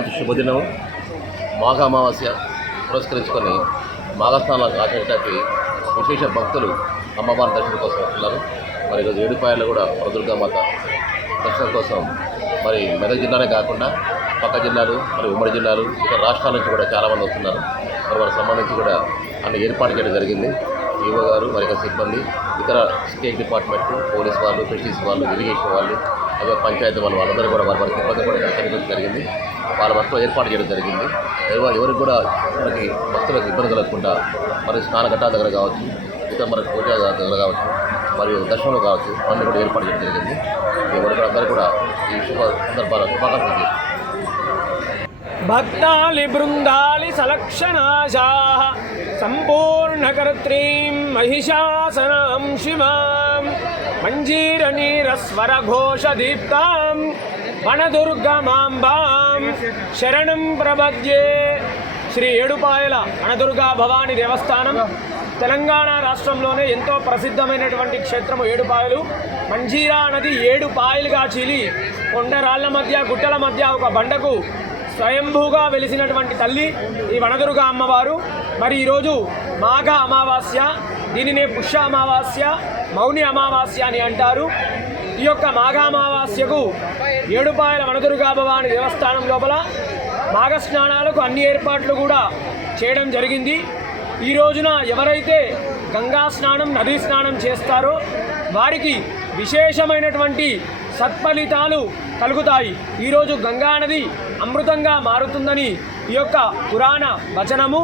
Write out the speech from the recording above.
మంచి శుభదినం మాఘ అమావాస్య పురస్కరించుకొని మాఘస్థానాలకు ఆచరించడానికి విశేష భక్తులు అమ్మవారి దర్శనం కోసం వస్తున్నారు. మరి ఈరోజు ఏడుపాయలు కూడా మాత దర్శనం కోసం మరి మెదక్ జిల్లానే కాకుండా పక్క జిల్లాలు మరి ఉమ్మడి జిల్లాలు ఇతర రాష్ట్రాల నుంచి కూడా చాలామంది వస్తున్నారు. మరి వారికి సంబంధించి కూడా అన్ని ఏర్పాటు చేయడం జరిగింది. ఈవో గారు మరి సిబ్బంది ఇతర స్టేట్ డిపార్ట్మెంట్ పోలీస్ వాళ్ళు ఫిషరీస్ వాళ్ళు ఇరిగేషన్ వాళ్ళు అదే పంచాయతీ వాళ్ళు వాళ్ళందరూ కూడా వారి వారి సిబ్బంది కూడా ఇక్కడ కనిపించడం జరిగింది. వాళ్ళ బస్సులో ఏర్పాటు చేయడం జరిగింది. ఎవరు ఎవరికి కూడా మనకి భక్తులకు ఇబ్బంది కలగకుండా మరి స్నానఘట్టాల దగ్గర కావచ్చు ఇతర మరి పూజ దగ్గర కావచ్చు మరియు దర్శనంలో కావచ్చు అన్నీ కూడా ఏర్పాటు చేయడం జరిగింది. ఎవరు కూడా అందరూ కూడా ఈ శుభ సందర్భాల శుభాకాంక్షలు భక్తాలి బృందాలి సలక్షణాశా. సంపూర్ణ మహిషాసనాం శివాం మంజీరనీరస్వర ఘోషదీప్తాం వనదుర్గమాంబాం శరణం ప్రపద్యే శ్రీ ఏడుపాయల వనదుర్గా భవాని దేవస్థానం తెలంగాణ రాష్ట్రంలోనే ఎంతో ప్రసిద్ధమైనటువంటి క్షేత్రము ఏడుపాయలు. మంజీరా నది ఏడు పాయలుగా చీలి కొండరాళ్ళ మధ్య గుట్టల మధ్య ఒక బండకు స్వయంభూగా వెలిసినటువంటి తల్లి ఈ వనదుర్గ అమ్మవారు. మరి ఈరోజు మాఘ అమావాస్య దీనినే పుష్య అమావాస్య మౌని అమావాస్య అని అంటారు. ఈ యొక్క మాఘ అమావాస్యకు ఏడుపాయల వనదుర్గా భవాని దేవస్థానం లోపల మాఘ స్నానాలకు అన్ని ఏర్పాట్లు కూడా చేయడం జరిగింది. ఈ రోజున ఎవరైతే గంగా స్నానం నదీ స్నానం చేస్తారో వారికి విశేషమైనటువంటి సత్ఫలితాలు కలుగుతాయి. ఈరోజు గంగా నది అమృతంగా మారుతుందని ఈ యొక్క పురాణ వచనము.